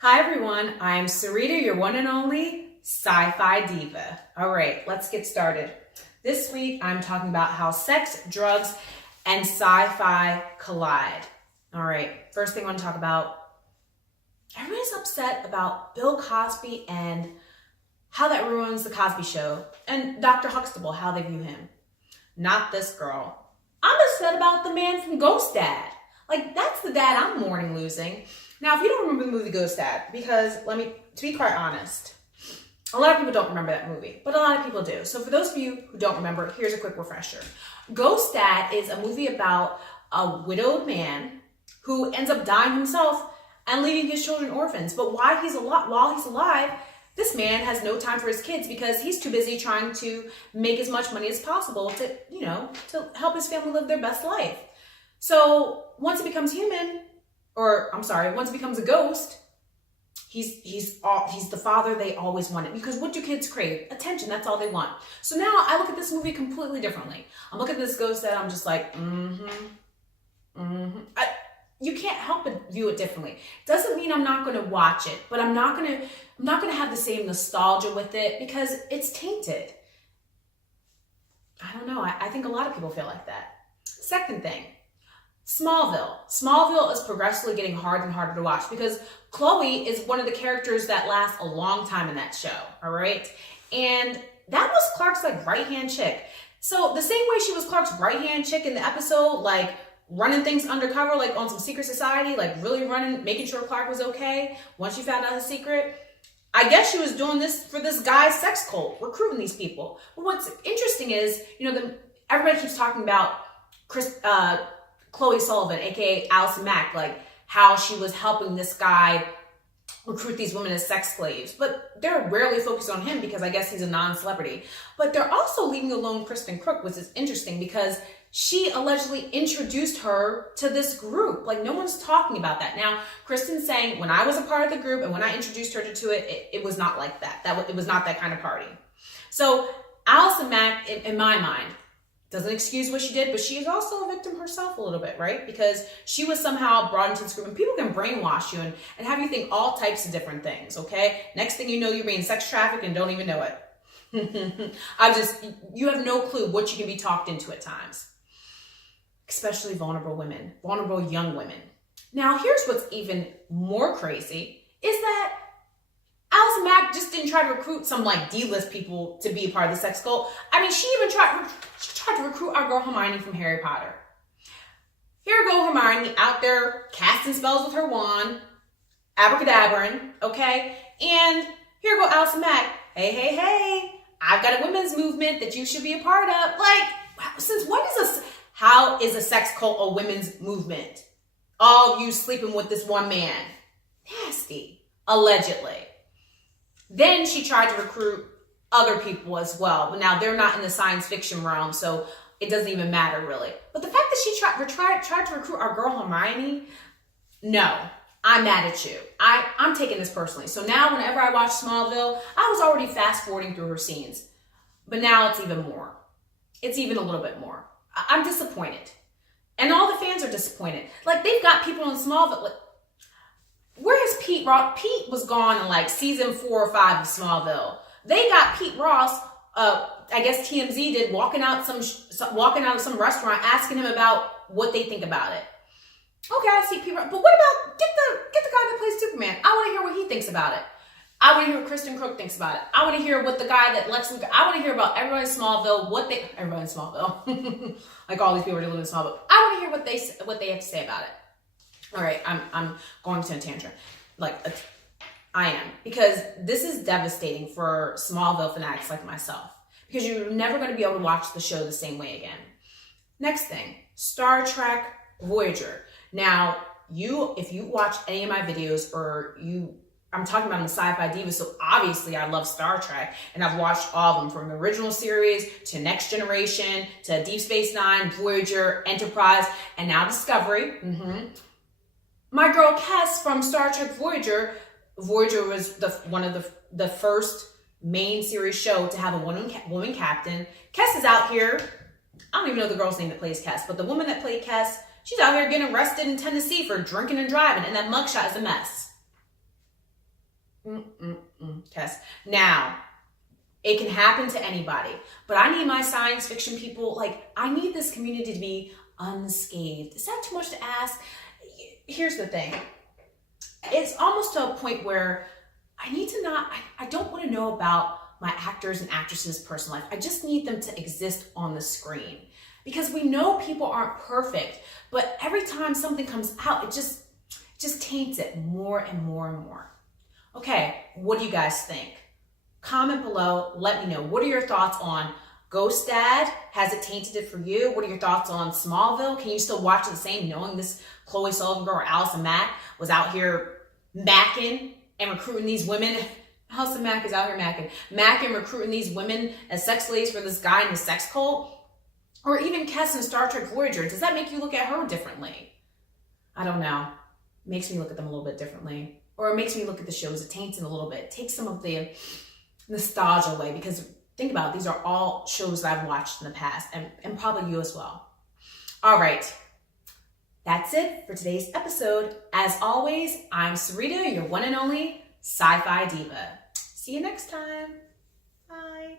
Hi everyone, I'm Sarita, your one and only sci-fi diva. All right, let's get started. This week I'm talking about how sex, drugs, and sci-fi collide. All right, first thing I want to talk about, everybody's upset about Bill Cosby and how that ruins the Cosby Show, and Dr. Huxtable, how they view him. Not this girl. I'm upset about the man from Ghost Dad. Like, that's the dad I'm mourning losing. Now, if you don't remember the movie Ghost Dad, because to be quite honest, a lot of people don't remember that movie, but a lot of people do. So for those of you who don't remember, here's a quick refresher. Ghost Dad is a movie about a widowed man who ends up dying himself and leaving his children orphans. But while he's alive, this man has no time for his kids because he's too busy trying to make as much money as possible to help his family live their best life. So once he becomes once he becomes a ghost, he's the father they always wanted. Because what do kids crave? Attention, that's all they want. So now I look at this movie completely differently. I'm looking at this Ghost that I'm just like, you can't help but view it differently. Doesn't mean I'm not going to watch it, but I'm not going to have the same nostalgia with it because it's tainted. I don't know. I think a lot of people feel like that. Second thing, Smallville. Smallville is progressively getting harder and harder to watch because Chloe is one of the characters that lasts a long time in that show, all right? And that was Clark's right-hand chick. So the same way she was Clark's right-hand chick in the episode, running things undercover, on some secret society, really running, making sure Clark was okay once she found out his secret. I guess she was doing this for this guy's sex cult, recruiting these people. But what's interesting is, everybody keeps talking about Chloe Sullivan, aka Allison Mack, how she was helping this guy recruit these women as sex slaves. But they're rarely focused on him because I guess he's a non-celebrity. But they're also leaving alone Kristen Crook, which is interesting because she allegedly introduced her to this group. No one's talking about that. Now, Kristen's saying, when I was a part of the group and when I introduced her to it was not like that. It was not that kind of party. So Allison Mack, in my mind, doesn't excuse what she did, but she is also a victim herself a little bit, right? Because she was somehow brought into this group, and people can brainwash you and have you think all types of different things, okay? Next thing you know, you're being sex trafficked and don't even know it. You have no clue what you can be talked into at times. Especially vulnerable women, vulnerable young women. Now, here's what's even more crazy, is that Allison Mack just didn't try to recruit some D-list people to be a part of the sex cult. I mean, she even tried to recruit our girl Hermione from Harry Potter. Here go Hermione out there casting spells with her wand, abracadabraing, okay? And here go Allison Mack. Hey, I've got a women's movement that you should be a part of. How is a sex cult a women's movement? All of you sleeping with this one man. Nasty. Allegedly. Then she tried to recruit other people as well. But now they're not in the science fiction realm, so it doesn't even matter really. But the fact that she tried to recruit our girl Hermione, no, I'm mad at you. I'm taking this personally. So now whenever I watch Smallville, I was already fast forwarding through her scenes. But now it's even more. It's even a little bit more. I'm disappointed. And all the fans are disappointed. They've got people in Smallville. Where is Pete Ross? Pete was gone in season 4 or 5 of Smallville. They got Pete Ross, I guess TMZ did, walking out of some restaurant asking him about what they think about it. Okay, I see Pete Ross. But what about get the guy that plays Superman? I want to hear what he thinks about it. I want to hear what Kristen Crook thinks about it. I want to hear what the guy that Lex Luthor, I want to hear about everyone in Smallville, everyone in Smallville, all these people are living in Smallville. I want to hear what they have to say about it. All right, I'm going to a tangent. I am. Because this is devastating for Smallville fanatics like myself. Because you're never going to be able to watch the show the same way again. Next thing, Star Trek Voyager. Now, if you watch any of my videos I'm talking about the Sci-Fi Diva, so obviously I love Star Trek, and I've watched all of them from the original series to Next Generation to Deep Space Nine, Voyager, Enterprise, and now Discovery. My girl Kes from Star Trek Voyager was one of the first main series show to have a woman captain. Kes is out here. I don't even know the girl's name that plays Kes, but the woman that played Kes, she's out here getting arrested in Tennessee for drinking and driving, and that mugshot is a mess. Tess. Now, it can happen to anybody, but I need my science fiction people, like, I need this community to be unscathed. Is that too much to ask? Here's the thing. It's almost to a point where I need to not, I don't want to know about my actors and actresses' personal life. I just need them to exist on the screen. Because we know people aren't perfect, but every time something comes out, it just taints it more and more and more. Okay, what do you guys think? Comment below, let me know. What are your thoughts on Ghost Dad? Has it tainted it for you? What are your thoughts on Smallville? Can you still watch it the same knowing this Chloe Sullivan girl or Allison Mack was out here macking and recruiting these women? Allison Mack is out here macking, recruiting these women as sex slaves for this guy in the sex cult? Or even Kes in Star Trek Voyager. Does that make you look at her differently? I don't know. It makes me look at them a little bit differently. Or it makes me look at the shows, it taints it a little bit. It takes some of the nostalgia away, because think about it, these are all shows that I've watched in the past, and probably you as well. All right. That's it for today's episode. As always, I'm Sarita, your one and only sci-fi diva. See you next time. Bye.